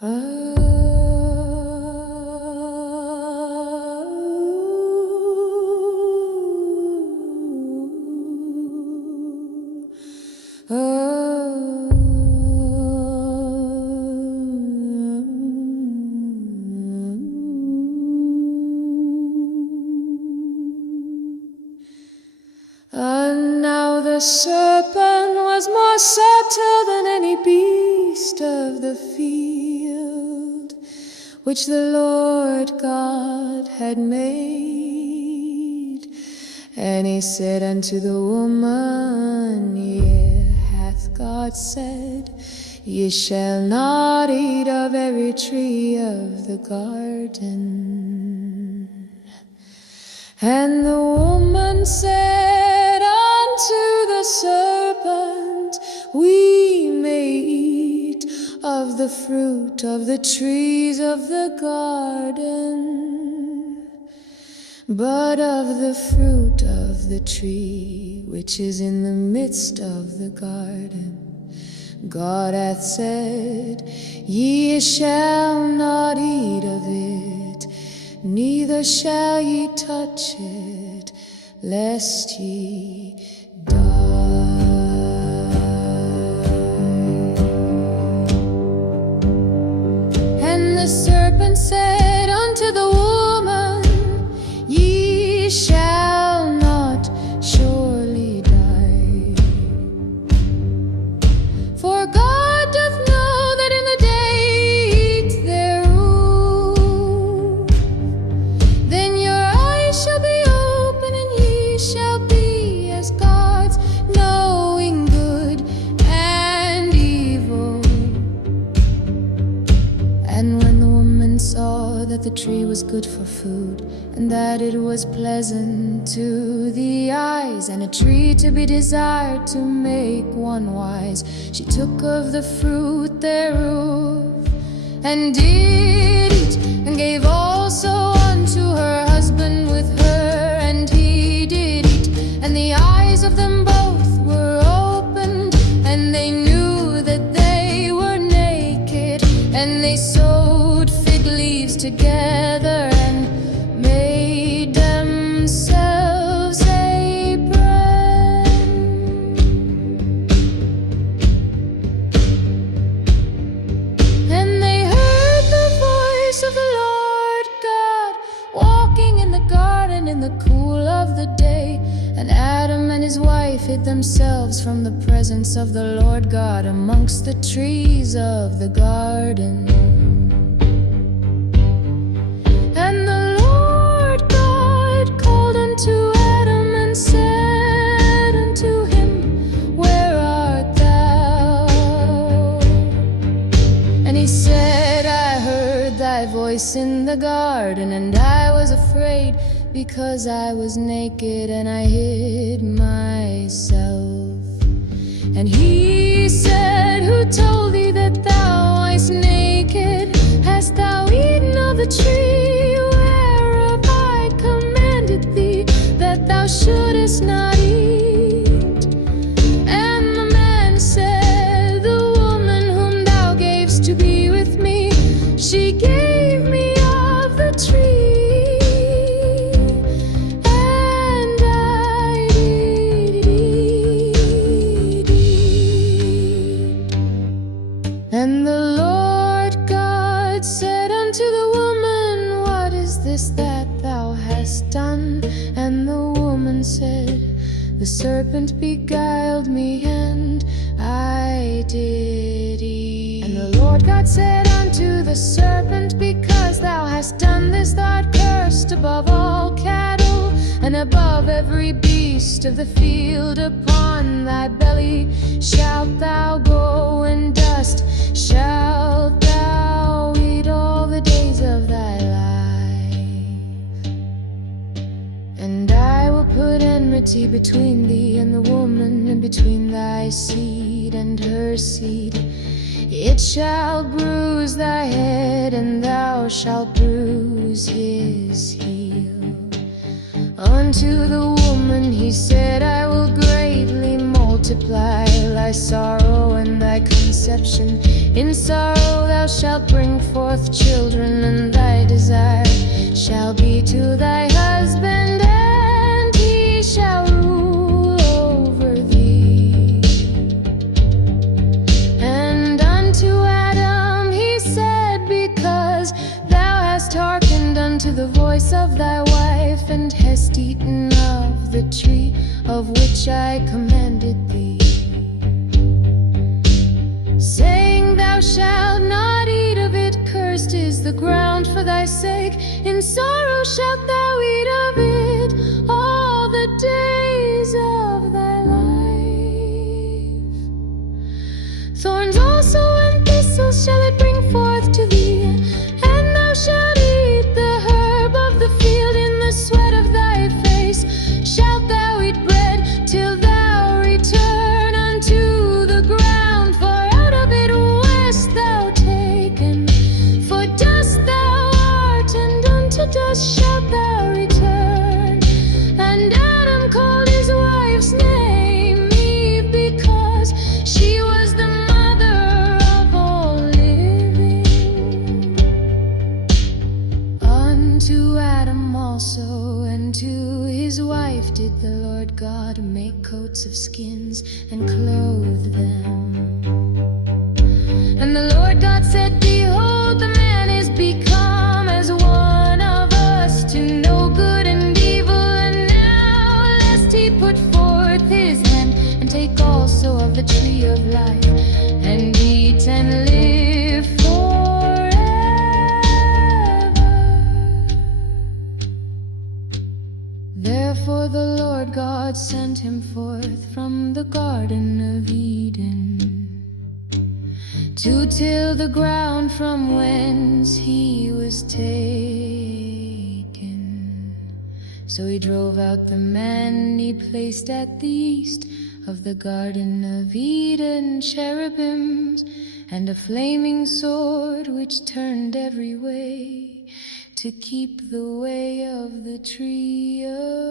And now the serpent was more subtle than any beast of the field which the Lord God had made. And he said unto the woman, Yea, hath God said, Ye shall not eat of every tree of the garden. And the woman said unto the serpent, We may eat of the fruit of the trees of the garden, but of the fruit of the tree which is in the midst of the garden, God hath said, Ye shall not eat of it, neither shall ye touch it, lest ye die. And the serpent said unto the woman, Ye shall not surely die. For God doth know that in the day ye eat thereof, then your eyes shall be open, and ye shall be as gods, knowing good and evil. And when the woman saw that the tree was good for food, and that it was pleasant to the eyes, and a tree to be desired to make one wise, she took of the fruit thereof, and did eat, and gave also unto her husband with her, and he did eat. And the eyes of them both were opened, and they knew that they were naked, and they sewed fig leaves together, and made themselves aprons. And they heard the voice of the Lord God walking in the garden in the cool of the day. And Adam and his wife hid themselves from the presence of the Lord God amongst the trees of the garden. And the Lord God called unto Adam and said unto him, Where art thou? And he said, I heard thy voice in the garden, and I was afraid, because I was naked, and I hid myself. And he said, Who told thee that thou wast naked? Hast thou eaten of the tree whereof I commanded thee that thou shouldest not eat? And the man said, The woman whom thou gavest to be with me, she gave me of the tree, and I did eat. And the Lord God said unto the woman, What is this that thou hast done? And the woman said, The serpent beguiled me, and I did eat. And the Lord God said unto the serpent, Because thou hast done this, thou art cursed above all cattle, and above every beast of the field. Upon thy belly shalt thou go, and dust shalt thou eat all the days of thy life. And I will put enmity between thee and the woman, and between thy seed and her seed. It shall bruise thy head, and thou shalt bruise his heel. Unto the woman he said, I will greatly multiply thy sorrow and thy conception. In sorrow thou shalt bring forth children, and thy desire shall be to thy husband, and he shall rule over thee. And unto Adam he said, because thou hast hearkened unto the voice of thy wife, and hast eaten of the tree of which I commanded thee, saying, thou shalt not eat of it, cursed is the ground for thy sake, in sorrow shalt thou eat of it all the days of thy life. Thorns also and thistles shall it bring forth to thee, and thou shalt eat the herb of the field. In the sweat of thy face shalt thou eat bread, till thou return unto the ground, for out of it wast thou taken. For dust thou art, and unto dust shalt thou return. And Adam called his wife's name Eve, because she was the mother of all living. Unto Adam also and to his wife did the Lord God make coats of skins and clothe them. And the Lord God said, behold, the man is become as one of us, to know good and evil. And now lest he put forth his hand and take also of the tree of life, and eat and live forever. Therefore the Lord God sent him forth from the Garden of Eden, to till the ground from whence he was taken. So he drove out the man, and he placed at the east of the Garden of Eden cherubims, and a flaming sword which turned every way, to keep the way of the tree of